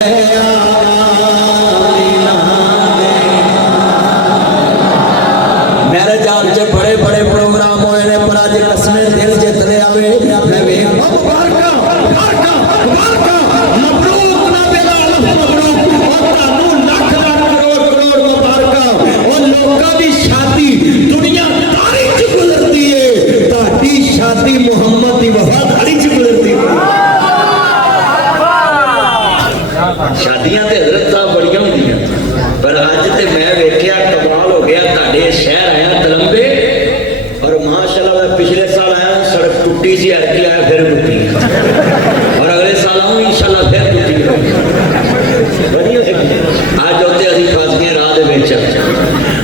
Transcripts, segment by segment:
मेरे जान च बड़े बड़े प्रोग्राम होए ने पर अज कसमे दिल जितने आवे मैं वेख मबरूक ना बेला मबरूक और तानू लाख लाख करोड़ करोड़ मुबारक और लोकां दी शादी दुनिया तारीख च गुजरती है ताडी शादी मुहम्मद दी वफादारी च गुजरती है। शादियां ते हज़रत साहब बड़ियां होंदियां पर अज ते मैं वेख्या कमाल हो गया तुहाडे शहर आया तलंबे और माशाअल्लाह मैं पिछले साल आया सड़क टुट्टी सी अरकी आया फिर टुट्टी और अगले साल आऊँ इंशाअल्लाह फिर टुट्टी अज उत्ते असीं फस गए राह दे विच।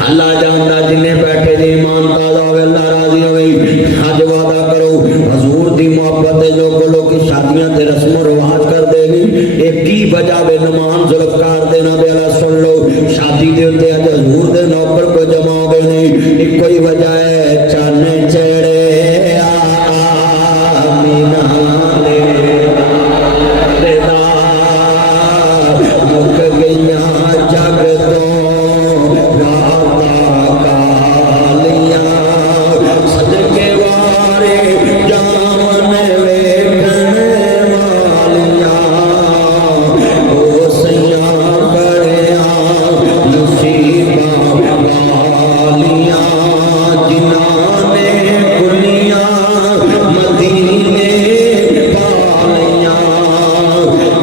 अल्लाह जानदा जिन्ने बैठे दे ईमान ताज़ा होवे अल्लाह राजी होवे। अज वादा करो हजूर दी मुहब्बत दे जो लोग शादियां ते रस्म रिवाज करदे ने एक की वजह वे नमान जुल्फकार देना बेला सुन लो शादी दे उत्ते अज हजूर दे नौकर को जमा हो गए ने एक कोई वजह है चाने चढ़े आमीना दे मुक गईया जग तो सदके वारे जावन वेखण वालिया ओ सैया बड़िया नसीबा वालिया जिन्हां ने कुलियां मदीने पालिया।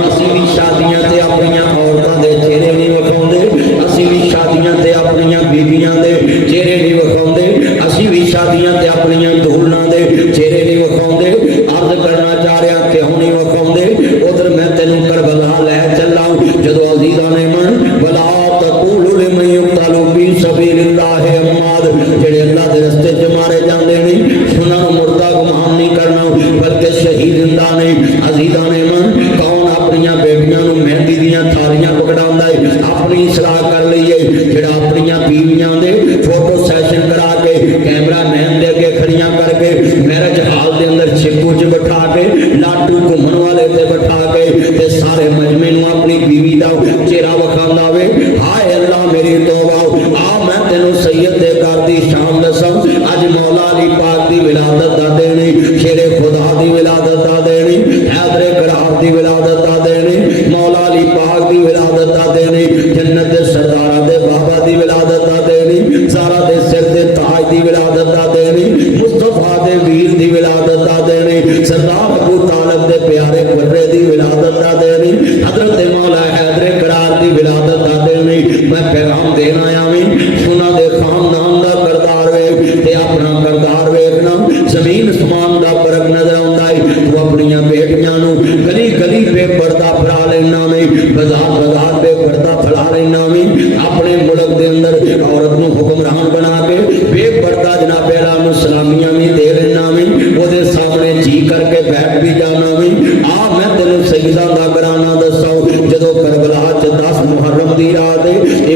असीं भी शादियां ते अपनियां औरतां दे चेहरे नहीं विखाउंदे असीं भी शादियां ते अपनियां बीबियां दे चेहरे नहीं विखाउंदे असीं भी शादियां ते अपनियां दूल्हां दे चेहरे नहीं विखाउंदे। अर्ज करना चाह रहा क्यों नहीं विखाउंदे उधर मैं तेनू करबला लै चला जदों अज़ीज़ां ने मन वला तक़ूलू लिमन युक़्तलू फी सबीलिल्लाह अम्माद जेड़े अल्लाह दे रस्ते च मारे जांदे ने उन्हां नूं मुर्दा गुमान नहीं करना बल्कि शहीद जिंदा ने। अज़ीज़ां ने मन कौन अपनियां बेटियां नूं मेहंदी दियां थालियां पकड़ांदा है अपनी सलाह कर लईए जेड़ा अपनियां बीवियां दे फोटो सैशन करा के कैमरा मैन दे अगे खड़ियां करके मैरिज हाल दे अंदर छिक्कू च बिठा के लाटू घुमन वाले ते बिठा के ते सारे मजमे नूं अपनी बीवी दा चेहरा विखांदा वे। हाय अल्लाह मेरी तौबा आ मैं तेनू सैयद दे घर दी शान दसां अज मौला अली पाक दी विलादत दा देनी शेरे खुदा दी विलादत दा देनी हैदरे करार दी विलादत दा देनी मौला अली पाक दी विलादत दा देनी जन्नत दे सरदारां दे बाबा दी विलादत दा देनी ज़ारा दे सिर दे ताज दी विलादत दा देनी मुस्तफा दे वीर दी विलादत दा देनी सरदार अबू तालिब दे प्यारे कुर्रे दी विलादत दा देनी हजरत मौला हैदरे करार दी विलादत दा देनी। मैं पैगाम देना आया वी सुना दे खानदान दा करदार वेख ते अपना करदार वेखना जमीन आसमान दा फर्क नजर आउंदा है। तू अपनियां बेटियां नूं गली गली बेपर्दा फरा लेना वे बाजार बाजार बेपर्दा फैला लेना वे अपने मुल्क दे अंदर औरत नूं हुक्मरान बना के बेपर्दा जनाबे अला नूं सलामियां भी दे लेना वे ओदे सामने जी करके बैठ भी जाना वे। आ मैं तेनू सईदां दा घराना दसां जदों करबला च 10 मुहर्रम दी रात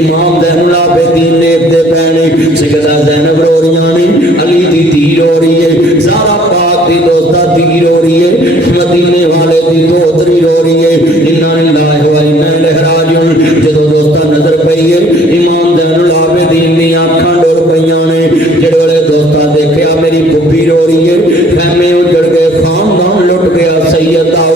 इमाम ज़ैनुल आबिदीन ने दे पैने सैयदा ज़ैनब रो रहियां ने अली दी धी रो रही है ज़ारा पाक दी दोस्ता धी रो रही है मदीने वाले दी दोहतरी रो रही है इन्ना लिल्लाहि व इन्ना इलैहि राजिऊन। जदों दोस्ता नजर पई है इमाम ज़ैनुल आबिदीन दी अखां डुल पईयां ने जेड़े वाले दोस्ता देखिया मेरी फुफी रो रही है खैमे उजड़ गए खानदान लुट गया सैयद दा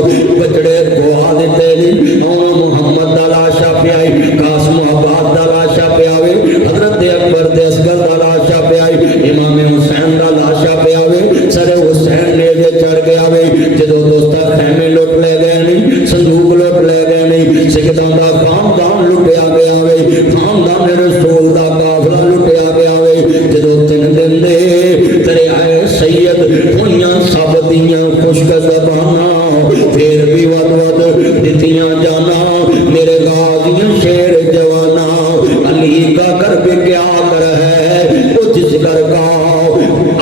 बचड़े गवा दिते ने मुहम्मद दा लाशा पिया कासिम आबाद दा लाशा पिया हजरत अकबर दे असगर दा लाशा पिया इमाम हुसैन दा लाशा पिया सरे हुसैन ले के चढ़ गया वे जदों दोस्ता खैमे लुट ले गए ने संदूक लुट ले गए ने सैयदां दा खानदान लुटिया गया वे खानदान रसूल दा काफिला लुटिया गया वे जदों 3 दिन दे तेरे आए सैयद होइयां सब दियां खुशक ज़बाना फिर भी वद वद दितियां जाना मेरे गाज़ियां शेर जवाना अली का गर्भ क्या कर है वो जिस घर का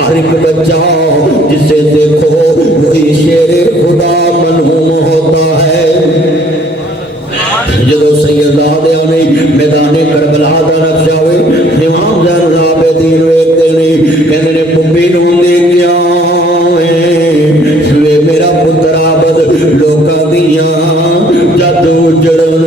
हर एक बच्चा जिसे देखो वही शेर खुदा मनहूम होता है। जदों सैयदा ने मैदाने करबला दा नक्शा होए इमाम ज़ैनुल आबिदीन वेखदे ने कहंदे ने पुप्पी नूं देखिया वे मेरा पुत्र आबद लोकां दियां जद उजड़न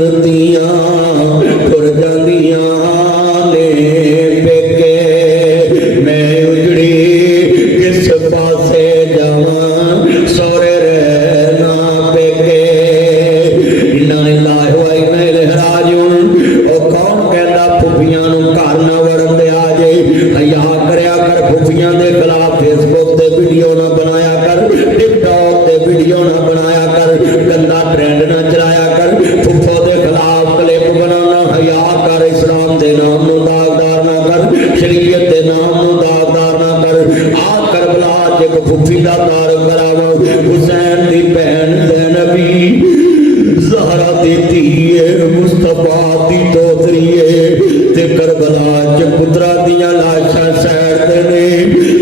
है मुस्तफा दी तोतरी है ते करबला च पुत्रा दियां लाशां सैरदे ने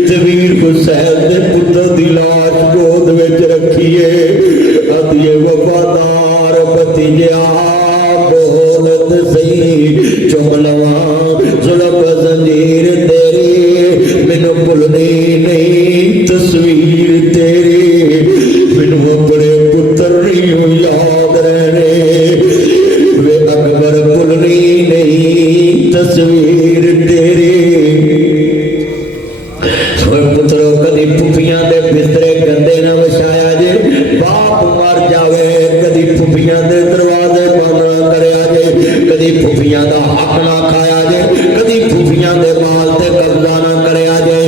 ते वीर हुसैन दे पुत्र दी लाश गोद विच रखी है अदिए वफादार भतीजा बोलत सही चुम लवा जुल्फ जंजीर तेरी मैनू भुलनी नहीं तस्वीर तेरी मैनू अपने पुत्र नहीं याद रहने वे अकबर भुलनी नहीं तस्वीर तेरी पुत्रो कदी फुफियां दे बिस्तरे गंदे ना वछाया जे बाप मर जावे कदी फुफियां दे दरवाजे बंद ना करया जे कदी फुफियां दा हक ना खाया जे कदी फुफियां दे माल ते कब्जा ना करया जे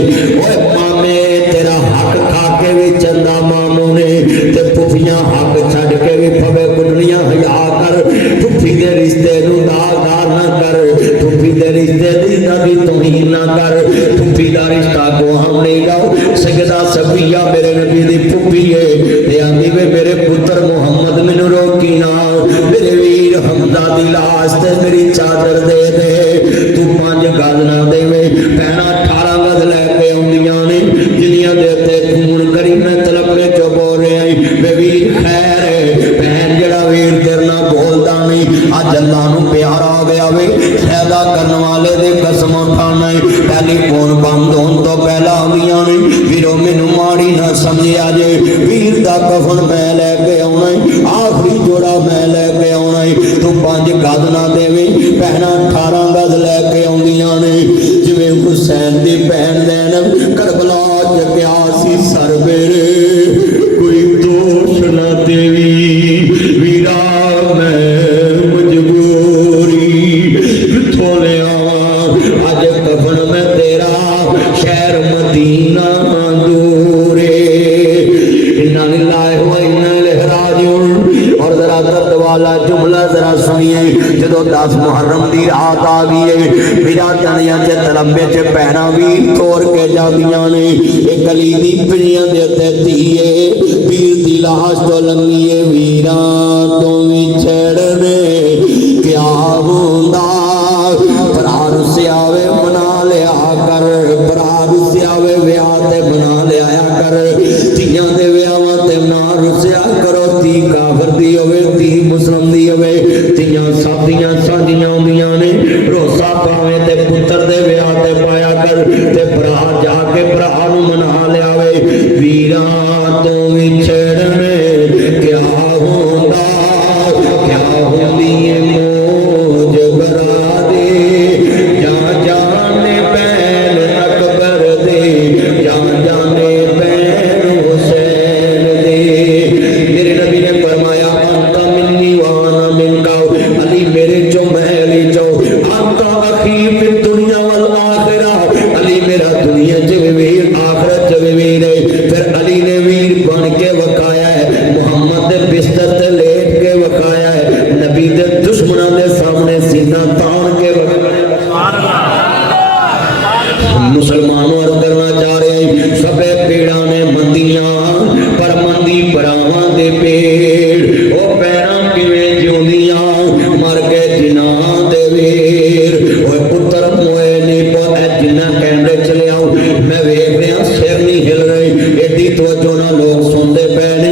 ओए मामे तेरा हक खा के भी चंदा मामू ने ते फुफियां हक छड़ के भी फवे कुटनियां हया कर फुफी दे रिश्ते नू दागदार ना कर फुफी दे रिश्ते दी तौहीन ना कर फुफी दा रिश्ता को हम नहीं गाओ सगदा सफिया मेरे नबी दी फुफी है ते आंदी वे मेरे पुत्र मुहम्मद मैनू रोकी ना मेरे वीर हमजा दी लाश ते मेरी चादर दे दे तू 5 गज ना देवे भैणा 18 गज लैके आउंदियां ने जिन्नियां दे उत्ते खून करी मैं तलपने चो बोल रहा वे वीर खैर भैन जेड़ा वीर तेरे नाल बोलदा नहीं अज अल्लाह नू प्यार आ गया वे फैदा करने वाले दे कसम उठाना पहली फोन बंद होने तो पहला आंदियां ने वीरो मैनू माड़ी ना समझिया जे वीर दा कफन मैं लैके आउणा आखिरी जोड़ा मैं लैके आउणा तू 5 गज ना देवे भैणा 18 गज लैके आउंदियां ने जिवें हुसैन दी भैन ज़ैनब करबला च गया सी सर मेरे कोई दोष ना देवी वीरा मैं मजबूरी किथों ले आवां अज कफन मैं तेरा शहर मदीना दूरे इन्ना लिल्लाहि व इन्ना इलैहि राजिऊन। और जरा दर्द वाला जुमला जरा सुनिए जदों 10 मुहर्रम दी रात आ गई है मेरा चनिया च तलंबे च भैणा भी तोड़ के जांदियां ने एक गली दी पिंडियां दे उत्ते धीए वीर दी लाश तो लंगी है वीरा तो विछड़ने क्या होंदा भरा रुस्से आवे मना लिया कर भरा रुस्से आवे विआह ते मना लिया कर धीआं दे विआहां ते ना रुस्सिया करो धी काफर दी होवे धी मुस्लिम दी होवे धीआं सब दियां सांझियां होंदियां ने भरोसा पावे ते पुत्र दे विआह ते पाया कर ते भरा जाके भरा नू मना लियावे वीरा तो विछड़ने क्या होंदा क्या होंदी है मौज बरा दे जा जाने बैन अकबर दे जा जाने बैन हुसैन दे मेरे नबी ने फरमाया अंता मिन्नी व अना मिनका अली मेरे चो मैं अली चो अंता अखी फिर दुनिया वल आखिरा अली मेरा दुनिया च वीर आखिरत च वीर है फिर अली ने वीर बन के वकाया है मुहम्मद दे बिस्तर ते लेट के वकाया है नबी दे दुश्मनां दे सामने सीना तान के वकाया मुसलमानों अर्ज करना चाह रहे हैं सबे पेड़ा ने मंदियां पर मंदी भरावां दे पेड़ ओ पैरां किवें जिउंदियां मर गए जिन्हां दे वीर ओ पुत्र मोए ने पो ए जिन्ना कैमरे चले आओ मैं वेख रहा सिर नहीं हिल रहे एडी तवज्जो ना लोग सुनते पे ने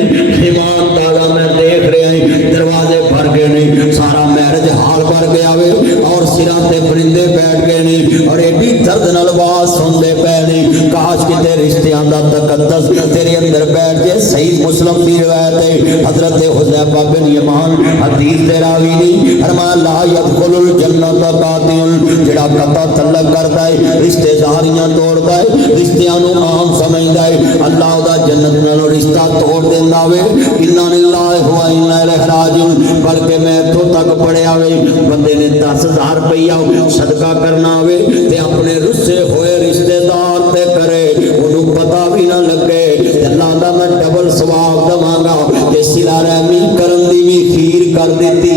ईमान ताला मैं देख रहा दरवाजे भर गए ने सारा मैरिज हाल भर गया वे और सिरां ते परिंदे बैठ गए ने और एडी दर्द नाल आवाज सुनते पे ने काश किते रिश्तियां दा तकद्दस तेरे अंदर बैठ जाए सही मुस्लिम दी रिवायत है हजरत हुज़ैफा बिन यमान हदीस दे रावी ने फरमाया ला यदखुलुल जन्नत कातिल जेड़ा कता तल्लक करदा है रिश्तेदारियां तोड़दा है रिश्तियां नु आम समझदा है अल्लाह दा जन्नत नाल रिश्ता तोड़ देंदा वे इन्ना लिल्लाहि व इन्ना इलैहि राजिऊन बल्कि मैं इत्थों तक पढ़िया वे बंदे ने 10,000 रुपया सदका करना वे ते अपने रुस्से होए रिश्तेदार ते करे उन्हों पता भी ना लगे अल्लाह दा मैं डबल सवाब दवांगा ते सिला रहमी करन दी भी खीर कर देती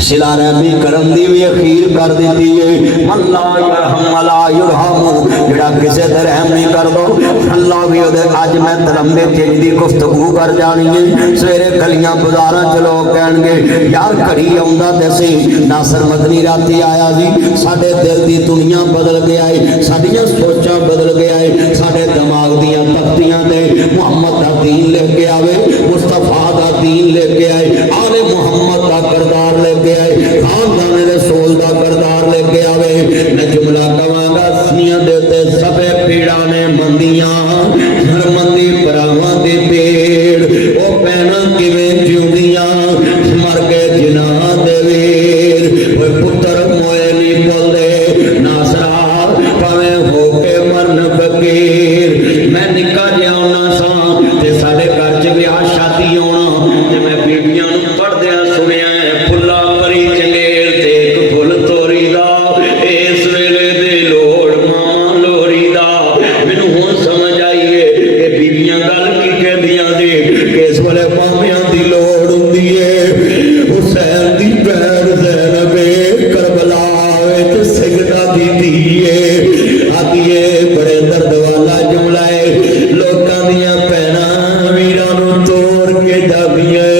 सिला रहमी करम दी भी अखीर कर दी है। अल्लाह यरहम वला युरहम, जिहड़ा किसे ते रहम नहीं कर दो अल्लाह भी ओदे। अज मैं लंबे दिन की गुफ्तगू कर जानी है। सवेरे गलियां बाजारां च लोग कहणगे यार घड़ी आउंदा ते सी नासर मदनी राती आया जी, साडे दिल दी दुनिया बदल गया है, साडियां सोचां बदल गया है, साडे दिमाग दियां तख्तियां ते मुहम्मद दा दीन लिख के आवे, मुस्तफा दा दीन लिख के आए, आले मुहम्मद दा करदार लिख के आए, खानदान रसूल दा करदार लिख के आवे। मैं जुमला कवांगा दुनिया दे उत्ते सबे पीड़ा ने मंदियां मंदी भरावां दे पेड़ ओ पैना किवें जिउंदियां मर गए जिन्हां दे वीर। ओए पुत्तर मोए नहीं बोलदे नासरा भावें हो के मरन फकीर। मैं निक्का जिहा होना सा ते साडे घर च विआह शादी होना ते मैं बीबियां नूं पढ़दियां सुनिया फुल्ला परी चंगेर ते एक फुल तोरी दा इस वेले दे लोड़ मामा लोरी दा। मैनूं हुण समझ आई है कि बीबियां गल की कहदियां ने कि इस वेले मामियां दी लोड़ हुंदी है। हुसैन दी भैण ज़ैनब करबला विच सिगटा दी धी आदी बड़े दर्द वाला जुमला है। लोकां दियां भैणां वीरां नूं तोड़ के जांदियां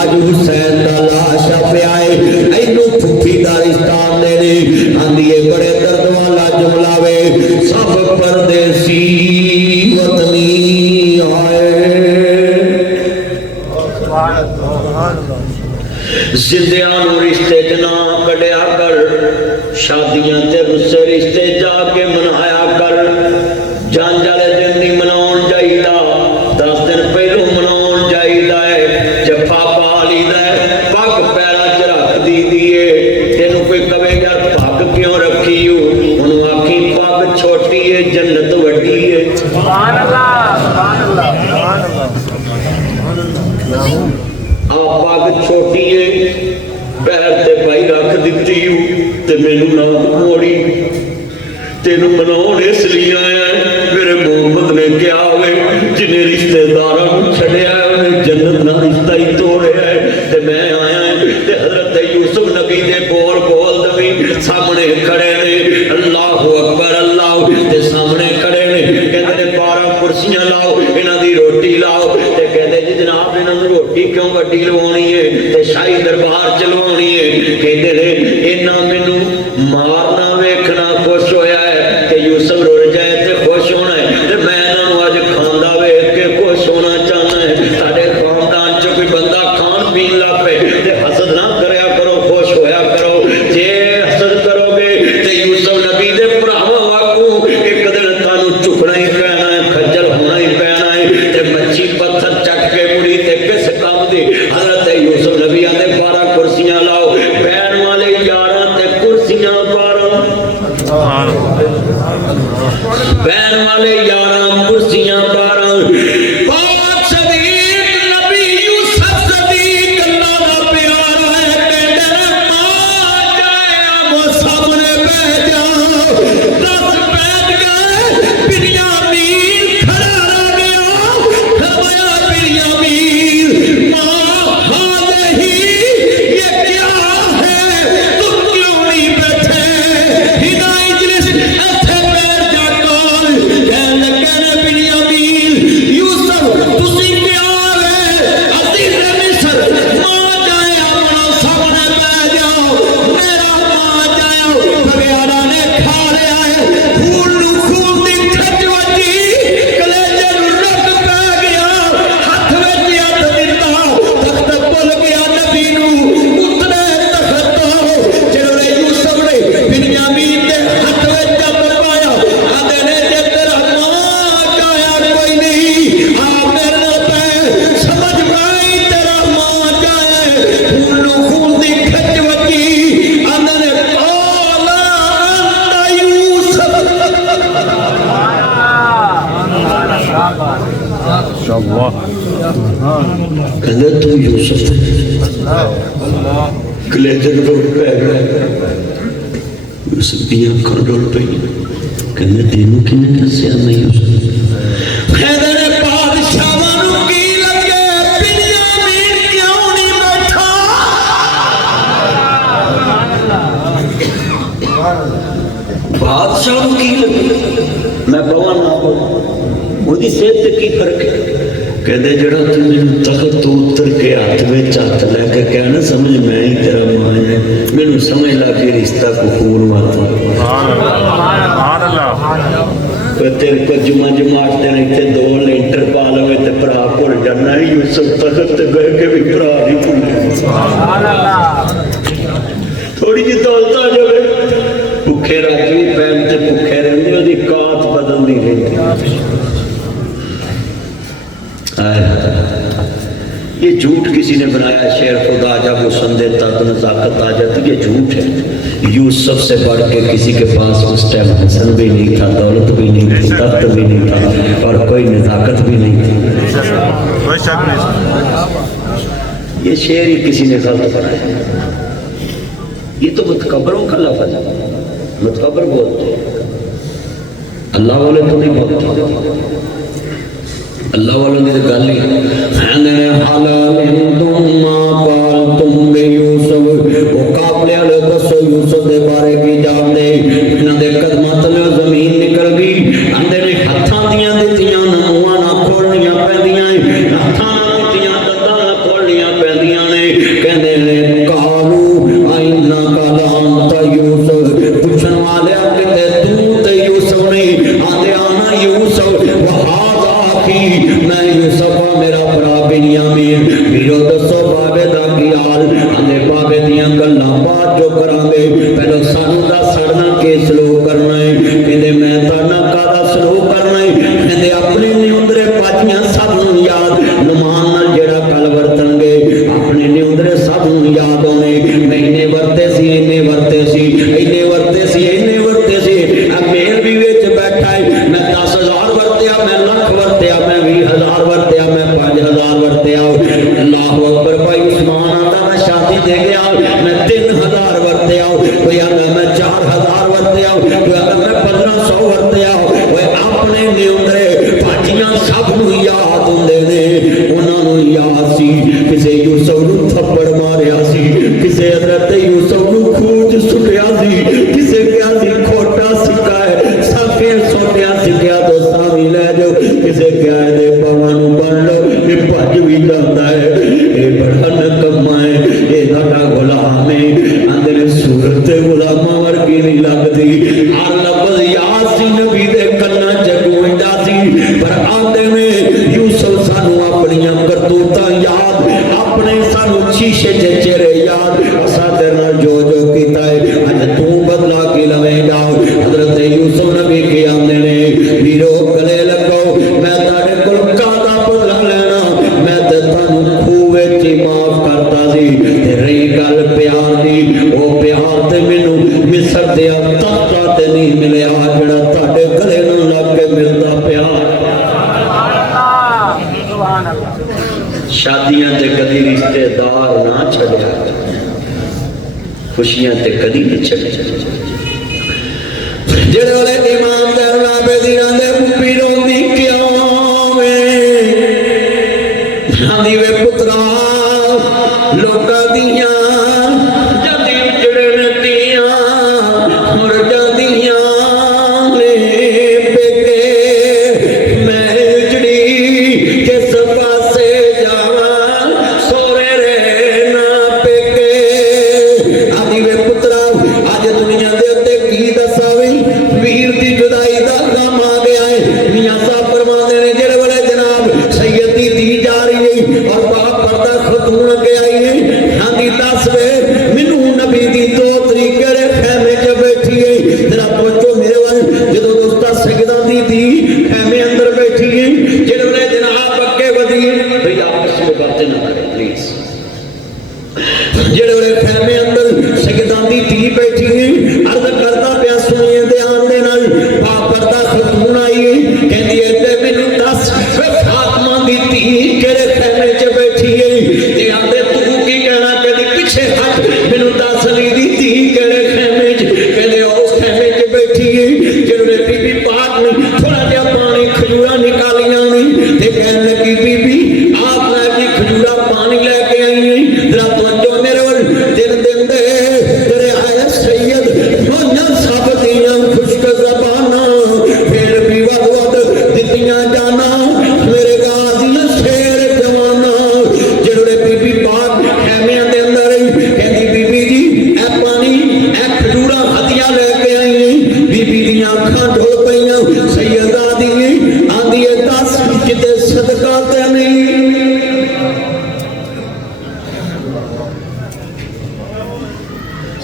अज हुसैन दा लाशा पिया है, इनू फुफी दा रिश्ता आंदे ने आंदी है बड़े दर्द वाला जुमला वे। सब परदेसी वतनी आए, जिंदियां नूं रिश्ते च ना कढ़िया कर, शादियां ते रुस्से रिश्ते जाके मनाया कर। जंज वाले दिन नहीं मनाउण जाईदा, 10 दिन पहलों मनाउण जाईदा है। जफ्फा पा लीदा है, पग पैरां च रख दीदी है। तेनू कोई कहे यार पग क्यों रखी हो, उन्होंने आखी पग छोटी है जन्नत वड्डी है। सुभान अल्लाह, सुभान अल्लाह, सुभान अल्लाह। पग छोटी है पैर ते भाई रख दी ते मैनू ना मोड़ी, तेनू मनाउण इसलिए आया मेरे मोहम्मद ने क्या वे जिन्हें रिश्तेदारों छड़िया उन्हें जन्नत ना रिश्ता ही तोड़िया है। ते मैं आया ते हजरत यूसुफ नबी दे बोल बोल दवी सामने खड़े ने अल्लाह अकबर अल्लाह ते सामने खड़े ने कहते ने 12 कुर्सियां लाओ इन्हां दी रोटी लाओ ते कहते जी जनाब इन्हां नूं रोटी क्यों वड्डी लवाउणी है ते शाही दरबार च लवाउणी है। कहते ने इन्हां मैनू मारना वेखना खुश होया है कि यूसुफ रुर जाए ते खुश होना है ते मैं इन्हां नूं अज खांदा वेख के खुश होना चाहना है। साडे खानदान च कोई बंदा खान पीन लग पे ते हसद ना करया करो, खुश होया करो। जे हसद करोगे ते यूसुफ नबी दे भरावां वांगू एक दिन तुहानूं झुकना ही पैना है, खज्जल होना ही पैना है ते मच्छी पत्थर चट के मुड़ी ते किस काम दी। हजरत यूसुफ नबी आंदे 12 कुर्सियां लाओ, बैठ वाले 11 ते कुर्सियां 12, बैठ वाले 11 कुर्सियां 12। पाक सदीक नबी यूसुफ सदीक अल्लाह दा प्यारा है, कहंदे मां जाया वो सामने बैठ जाओ। 10 बैठ गए, बिन्यामीन खड़ा रह गया। फरमाया बिन्यामीन मां हाज़े ही ये क्या है, तुम क्यों नहीं बैठे? हिदाई इजलिस ऐसे बैठ जाकर कहने लगे ने बिन्यामीन यूसुफ तुसी प्यार है अजीज मिस्र मां जाया अपना सामने बैठ जाओ। मेरा मां जाया बगैरा ने खा लिया है, खून नूं खून दी खच वजी कलेजे नूं रग पै गया, हथ विच हथ दिता तख्त भुल गया नबी नूं उतरे तख्त तो जिहड़े यूसुफ ने बिन्यामीन दे हथ विच हथ पाया आंदे ने जे तेरा मां जाया कोई नहीं आ मेरे नाल पै समझ पाई तेरा मां जाया खून नूं खून दी खच वजी आंदे ने काला अंदा यूसुफ। कहंदे तू यूसुफ कलेजे नूं पै गया। यूसुफ दी अखां डुल पईयां, कहंदे तेनू किने दस्सिया मैं यूसुफ? कहंदे ने बादशाहां नूं की लगे बिन्यामीन क्यों नहीं बैठा? मैं बवा ना बोली सेहत से की फर्क है कहते जरा तू मैंने तख्त तो उतर के हाथ में हथ लैके कहना समझ मैं ही तेरा मां है मैनू समझ ला के रिश्ता कबूल मत तेरे को जुमा जमात दिन इतने दो लेंटर पा लवे तो भरा भुल जाना यूसुफ तख्त बह के भी भरा नहीं भूल थोड़ी जी दौलत आ जाए भुखे राजी पैन से भुखे रहते उसकी कात बदलती रहती ये झूठ किसी ने बनाया शेर खुदा जब उसन देता तो नजाकत आ जाती ये झूठ है यूसुफ से बढ़ के किसी के पास उस टाइम हसन भी नहीं था दौलत भी नहीं थी तख्त भी नहीं था और कोई नजाकत भी नहीं थी ये शेर ही किसी ने गलत बनाया ये तो मुतकब्बरों का लफ्ज़ है मुतकब्बर बोलते अल्लाह वाले तो नहीं बोलते अल्लाह वालों की तो गल ही यूसुफ के बारे की जानते इन्होंने कदमां तले जमीन निकल गई आंदे ने हत्थां दियां दित्तियां नूहां ना खोलनियां पैंदियां हत्थां नाल दित्तियां दंदां ना खोलनियां पैंदियां ने कहंदे ने कालू आइना कालांता यूसुफ पूछण वाले किते तू ते यूसुफ नहीं आंदे आना यूसुफ वहादा की मैं यूसुफ मेरा भरा बिन्यामीन वीरो दसो बाबे दा की हाल आंदे बाबे दियां गल्लां बात जो करांगे पहले सानू दा सड़ना के स्लो करना है कहंदे मैं ताना कादा स्लो करना है कहंदे अपनी निउंदरे पाजियां सब नू याद नुमान नाल जेड़ा कल वरतणगे अपने निउंदरे सब नू याद होने मैं इन्ने वरते सी इन्ने वरते सी इन्ने वरते सी इन्ने वरते सी मेल भी विच बैठा है मैं 10,000 वरत्या मैं लाख वरत्या मैं 20,000 वरत्या मैं 5,000 वरत्या अल्लाह अकबर भाई उस्मान आंदा मैं शादी दे गया मैं 3,000 वरत्या कोई आंदा मैं 4,000 वरत्या कोई आंदा मैं 1,500 वरत्या ओए अपने निउंदरे पाजियां सब नू याद हुंदे ने उन्हां नू याद सी किसे यूसुफ नू थप्पड़ मारिया सी किसे हज़रत यूसुफ नू खूह सुटिया सी किसे क्या सी खोटा सिक्का है साके सोटिया सिक्का तो सावी ले जाओ किसे क्या दे पावां नू बन लो ये भज भी जाता है ये बड़ा नकम्मा है ये साडा गुलाम है अंदर सूरत गुलामां वर्गी नहीं लगदी हर लफ्ज़ याद सी नबी दे कन्नां च गूंजदा सी पर आंदे ने यूसुफ सानू अपनियां करतूतां याद अपने सानू शीशे च चेहरे याद असां तेरे नाल जो जो कीता है अज तू बदला की लवेगा हज़रत यूसुफ नबी के आंदे ने वीरो गले लगो मैं ताड़े कोल कादा बदला लेना मैं ते तानू खूह विच माफ करता सी ते रही गल प्यार दी ओ प्यार ते मैनू मिस्र दे तख्ता ते नहीं मिलिया जेड़ा ताड़े गले नाल लग के मिलदा प्यार शादियां ते कदी रिश्तेदार ना छड़िया खुशियां ते कदी नहीं छड़िया जेड़े वाले इमाम दरला पे दीना दे मुपी रोंदी क्यों वे आंदी वे पुत्रा लोकां दियां जदी उजड़े नदियां मुर जांदियां ले पेके मैं उजड़ी किस पासे जावां सोरे रहना पेके आंदी वे पुत्रा अज दुनिया दे उत्ते की दसां वीर दी जुदाई दा गम आ गया है मियां साहब फरमांदे ने जेड़े वाले जनाब सैयदी दी जा रही है और बाप पर्दा खतून के आई है आंदी दस वे मैनू नबी दी दो तरीके रे खैमे च बैठी है जरा तवज्जो मेरे वाल जदों दोस्ता सजदा दी खैमे अंदर बैठी है जेड़े वाले जनाब अगे वधी भाई आपस में बातें ना करें प्लीज जेड़े वाले खैमे अंदर सजदा दी बैठी है अर्ज करदा पिया सुनिए ध्यान दे नाल बाप पर्दा खतून आई है कहंदी है ते मैनू दस वे फातिमा दी धी केड़े खैमे च बैठी है ते आंदे तू की कहना कहंदी पीछे हट मैनू दस ली दी धी केड़े खैमे च कहंदे उस खैमे च बैठी है जिन्होंने बीबी पाक ने थोड़ा जिहा पानी खजूरा निकालियां ने ते कहन लगी बीबी आप लै जी खजूरा पानी लेके आई है जरा तवज्जो मेरे वाल दिन दे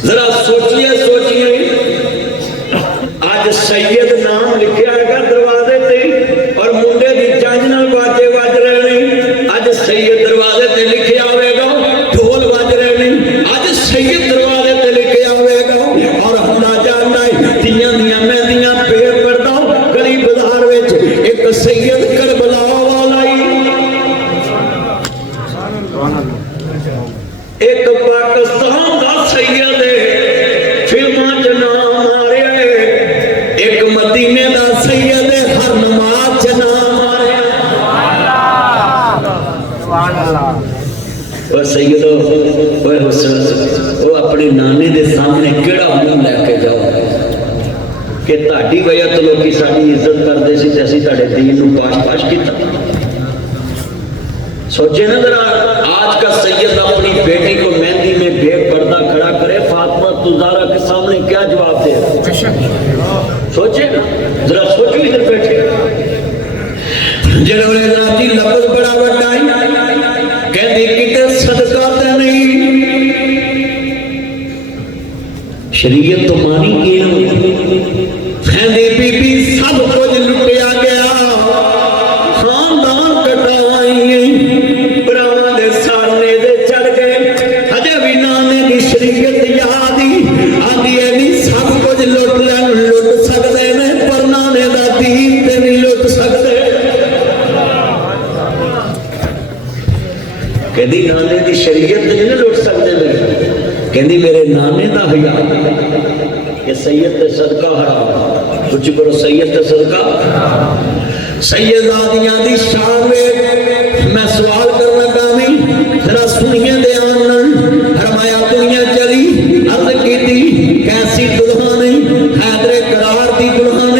जरा सोचिए सोचिए, अज सैयद नाम लिखा है दरवाजे ते और मुंडे की जंज नाल बाजे बज रहे हैं। अज सैयद दरवाजे ते लिखे आवेगा, ढोल बज रहे हैं। अज सैयद दरवाजे ते लिखे आवेगा और अंदाजा नहीं तियां दियां मेहंदियां बेपरदा गली बाजार विच एक सैयद करबला वाला ही, एक पाकिस्तान का सैयद फिल्मां च नाम आ रहा है, एक मदीने का सैयद हर नमाज च नाम आ रहा। सैयदो वो अपने नाने के सामने केड़ा मुंह लैके जाओ कि ताड़ी वजह तो लोग साड़ी इज्जत करते सी ते असीं तुहाडे दीन नूं पाश किया। सोचे ना जरा, आज का सैयद अपनी बेटी को मेहंदी में बेपर्दा खड़ा करे, फातिमा तुज़ारा के सामने क्या जवाब दे? सोचे ना जरा, सोचो इधर बैठे जिन्होंने राती लफ्ज़ बड़ा बड़ा कहते किते सदका ते नहीं, शरीयत तो मानी कहती बीबी सब कुछ लुटिया गया, खानदान कटाई भरावां दे सामने दे चढ़ गए, अजे भी नाने की शरीयत याद ही आंदी है नहीं, सब कुछ लुट सकते ने पर नाने दा दीन ते नहीं लुट सकते। कहती नाने की शरीयत नहीं लुट सकते मेरे, कहती मेरे नाने का हया ये सैयद ते सदका हराम। कुछ करो सैयद ते सदका, सैयदादियां दी शान वे मैं सवाल कर लगा नहीं, जरा सुनिए ध्यान नाल। फरमाया दुनिया चली अर्ज कीती कैसी दुल्हन हैदरे करार दी दुल्हन,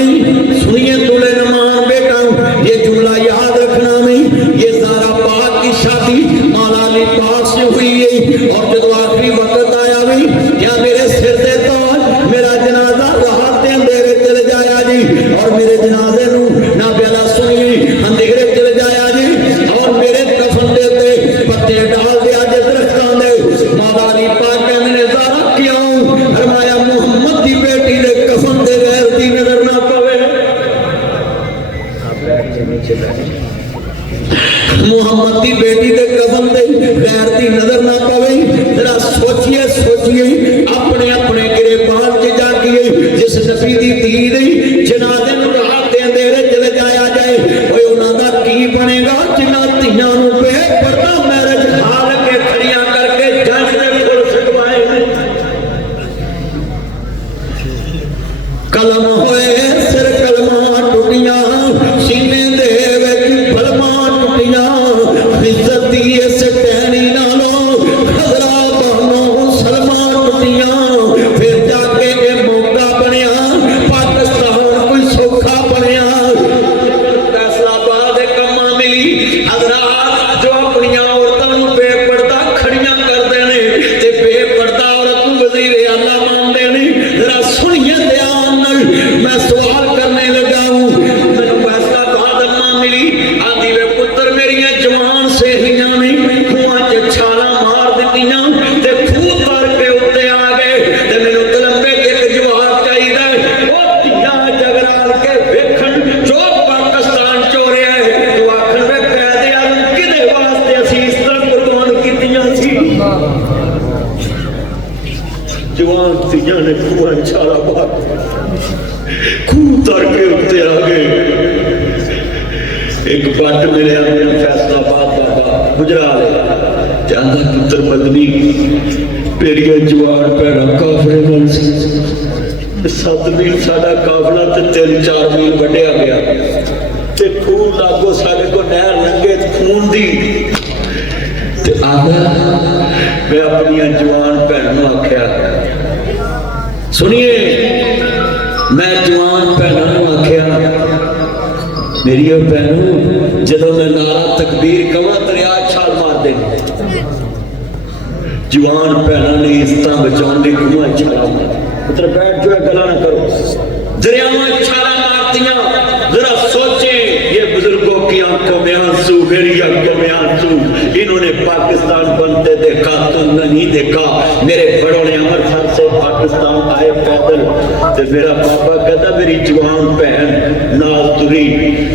सुनिए दुल्हे नमान बेटा ये जुमला याद रखना नहीं, ये सारा पाक की शादी मौला अली पाक से हुई है और जब आखिरी वक्त आया भी क्या मेरे सिर दे ताज मेरा जनाजा राहत दे अंधेरे चले जाया जी, और मेरे जनाजे नू ना प्याला सुनिए अंधेरे चले जाया जी, और मेरे कफन दे उत्ते पत्ते डाल दिया जे दरख्तां दे। मौला अली पाक कहंदे ने ज़रा क्यों? फरमाया मुहम्मद दी बेटी दे कफन दे गैर दी नजर ना पवे, मुहम्मद की बेटी के कदम दे गैर की नजर ना पवे। जरा सोचिए सोचिए अपने अपने गिरबान च जागिए, जिस नबी दी धी दी जनाजे नूं राहत दे अंधेरे चले जाया जाए, ओए उन्हां दा की बनेगा जिन्हां धीआं नूं बेपर्दा मैरिज हाल के खड़ियां करके जज दे कोल छडवाए। कलम होए सिर कलमां टुटियां, सीने दे विच फलमां टुटियां, इज्जत दी इस टहनी नालों खजरा बानो सलमां टुटियां, फिर जाके ये मौका बनया पाकिस्तान कोई सौखा बनया। फैसलाबाद कम्मा मिली हजरात जो अपनी औरतों नूं बेपर्दा खड़ियां करते हैं ते बेपर्दा औरत नूं वजीर आला मानते हैं। जरा सुनिए ध्यान नाल, मैं सवाल करने लगा हूं। मैनूं फैसलाबाद अम्मा मिली आंदी वे पुत्र मेरियां जवान सहेलियां ने खूहां च छालां मार दित्तियां ते खूह तर के उत्ते आ गए ते मैनूं तलंबे एक जवाब चाहिदा ओ धीआं जगराल के वेखण जो पाकिस्तान च हो रहा है, तू आखण वे कैदे आलम किदे वास्ते असीं इस तरह कुर्बान कीतियां सी। जवान धीआं ने खूहां छालां मार खूह तर के उत्ते आ गए। एक पट मिले फैसलाबाद बाबा गुजराले जाना पुत्र मदनी पेरिया जवान भैन काफले नाल सी, 7 मील साडा काफला ते 3-4 मील वड्डिया गया ते खून लागो साडे को नहर लंघे खून दी ते आंदा मैं अपनी जवान भैन नूं आख्या, सुनिए मैं जवान भैनों नूं आख्या मेरी भैनों जदों मैं नारा तकबीर कवां दरिया छाल मार दे। जवान भैनों ने इज्जत बचाने खूहां छाल मार, पुत्र बैठ जो गला ना करो, दरियावां छाल मारतियां। जरा सोचे ये बुजुर्गों की आंखों में आंसू मेरी आंखों में आंसू इन्होंने पाकिस्तान बनते देखा तो नहीं देखा। मेरे बड़ों ने अमृतसर से पाकिस्तान आए पैदल, तो मेरा पापा कहता मेरी जवान भैन नाल तुरी,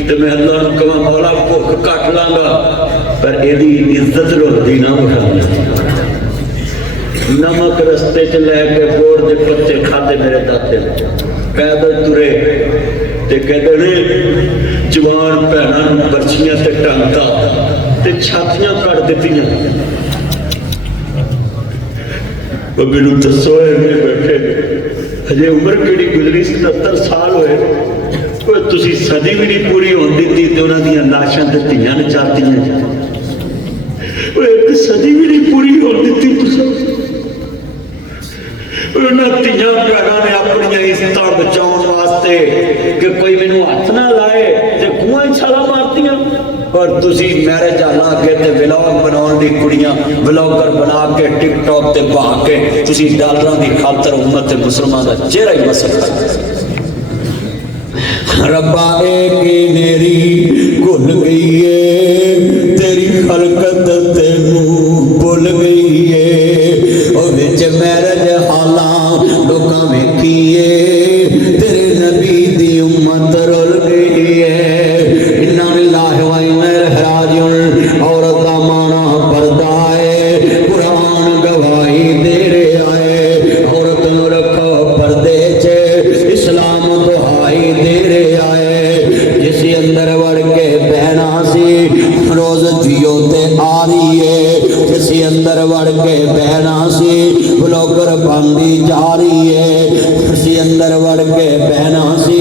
तो मैं अल्लाह को कहा मौला भुख कट लांगा पर एदी इज्जत रोटी ना उठाना। नमक रस्ते च लैके बोर के पत्ते खाते मेरे दाते पैदल तुरे, ते कहते ने जवान भैन बरछियां ते टंगता ते छातियां कट दित्तियां। मैनू दसो बैठे हजे उम्र केड़ी गुजरी 77 साल होए, तुसी सदी भी नहीं पूरी होने दी तो उन्होंने लाशां ते धीआं नचातियां। एक सदी भी नहीं पूरी होने दी उन्होंने धीआं भैनों ने अपन इज्जत बचाने वास्ते कि कोई मैनू हथ ना लाए तो खूह छाला मारतियां। और तुसी मैरिज ला के ते व्लॉग बनाने दी कुड़ियां व्लॉगर बना के टिकटॉक ते पा के तुसी डॉलरां दी खातर उम्मत मुसलमान दा चेहरा ही मसल रब्बा की मेरी भुल गई है तेरी खलकत तेनू भुल गई है। ओ विच मैरिज हाला लोकां वेखीए तेरे नबी दी उम्मत रुल गई है। इन्ना लिल्लाहि व इन्ना इलैहि राजिऊन। औरत दा माना पर्दा है, कुरान गवाही दे रहा है। औरत नू रखो पर्दे च, इस्लाम दुहाई दे रहा है। जिस अंदर वड़ के बहना सी रोज जियो ते आ रही है, जिस अंदर वड़ के बहना सी ब्लॉगर बनती जा रही है, जिस अंदर वड़ के बहना सी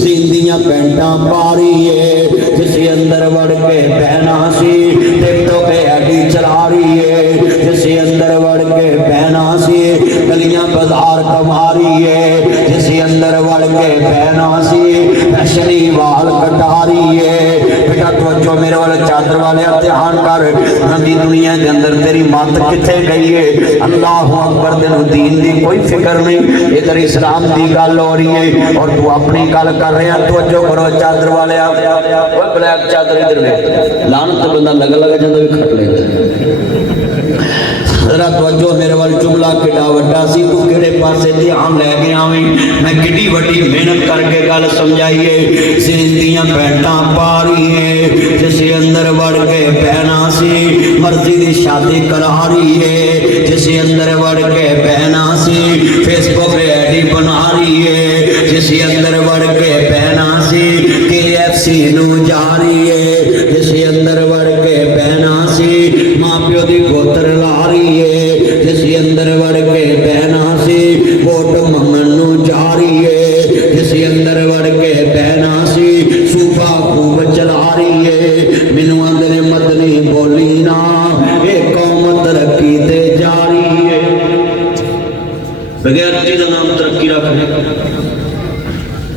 सींदियां पैंटा पा रही है, जिस अंदर वड़ के बहना सी टिकटॉक पे आईडी चला रही है, जिस अंदर वड़ के बहना सी गलियां बाजार कमा रही है, जिस अंदर वड़ के बहना सी फैशनी वाल कटा रही है। बेटा तवज्जो मेरे वाले चादर वाले ध्यान कर, नदी दुनिया के अंदर तेरी मत किथे गई है। अल्लाह अकबर, तेनू दीन दी कोई फिक्र नहीं, इधर इस्लाम दी गल हो रही है और तू अपनी गल कर रहे हैं। तवज्जो करो चादर वाले, ब्लैक चादर इधर में लानत बंदा लग लग जाता भी खट लेता। जरा तवज्जो मेरे वाल जुमला किड़ा वड्डा सी, तू किहड़े पासे ध्यान लैके आवी। मैं किड्डी वड्डी मेहनत करके गल समझाईए। सींदियां पैंटा पा रही है, जिस अंदर वड़ के बहना सी मर्जी दी शादी करा रही है, जिस अंदर वड़ के बहना सी फेसबुक पे आईडी बना रही है, जिस अंदर वड़ के बहना सी KFC नू जा रही है, जिस अंदर वड़ के बहना सी मां प्यो दी गोत्र ला रही है, जिस अंदर वड़ के बहना सी वोट मंगन नू जा रही है, जिस अंदर वड़ के बहना सी सूफा खूब चला रही है। मैनू आंदे मदनी बोली ना ये कौम तरक्की ते जा रही है। बगैरती का नाम तरक्की रख।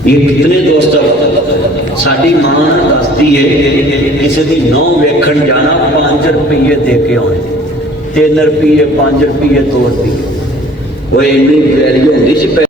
ये कितने दोस्त साड़ी मां दसती है किसी की नौ वेखण जाना 5 रुपये दे के आने, 3 रुपये 5 रुपये 2 रुपये वो इन्नी वैल्यू होंगी सी।